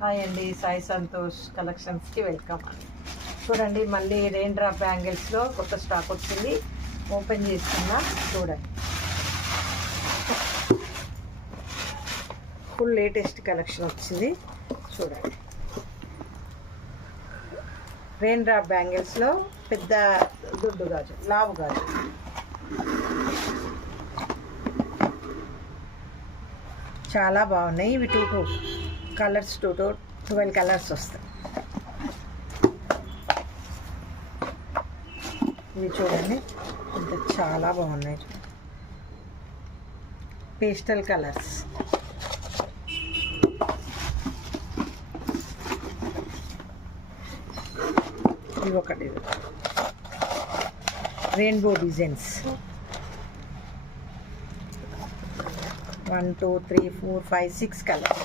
హాయ్ అండి, సాయి సంతోష్ కలెక్షన్స్కి వెల్కమ్ అండి. చూడండి, మళ్ళీ రెయిన్ డ్రాప్ బ్యాంగిల్స్లో కొత్త స్టాక్ వచ్చింది. ఓపెన్ చేస్తున్నా, చూడండి. ఫుల్ లేటెస్ట్ కలెక్షన్ వచ్చింది, చూడండి. రెయిన్ డ్రాప్ బ్యాంగిల్స్లో పెద్ద దుడ్డు గాజు, లావు గాజు. చాలా బాగున్నాయి. ఇవి టూ కలర్స్, 12 కలర్స్ వస్తాయి. ఇవి చూడండి, ఇంత చాలా బాగున్నాయి. Pastel colours. ఇవి ఒకటి rainbow designs. 1 2 3 4 5 6 colours.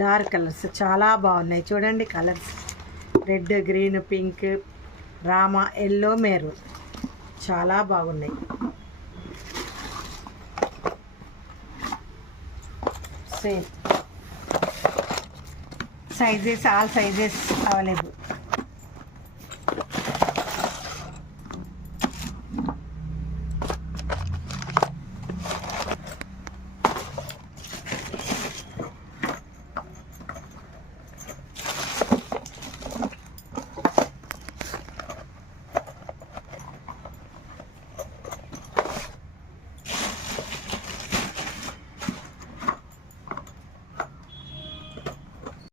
Dark colours చాలా బాగున్నాయి. చూడండి colours, red, green, pink, Rama, yellow, maroon చాలా బాగున్నాయి. Same sizes, all sizes available.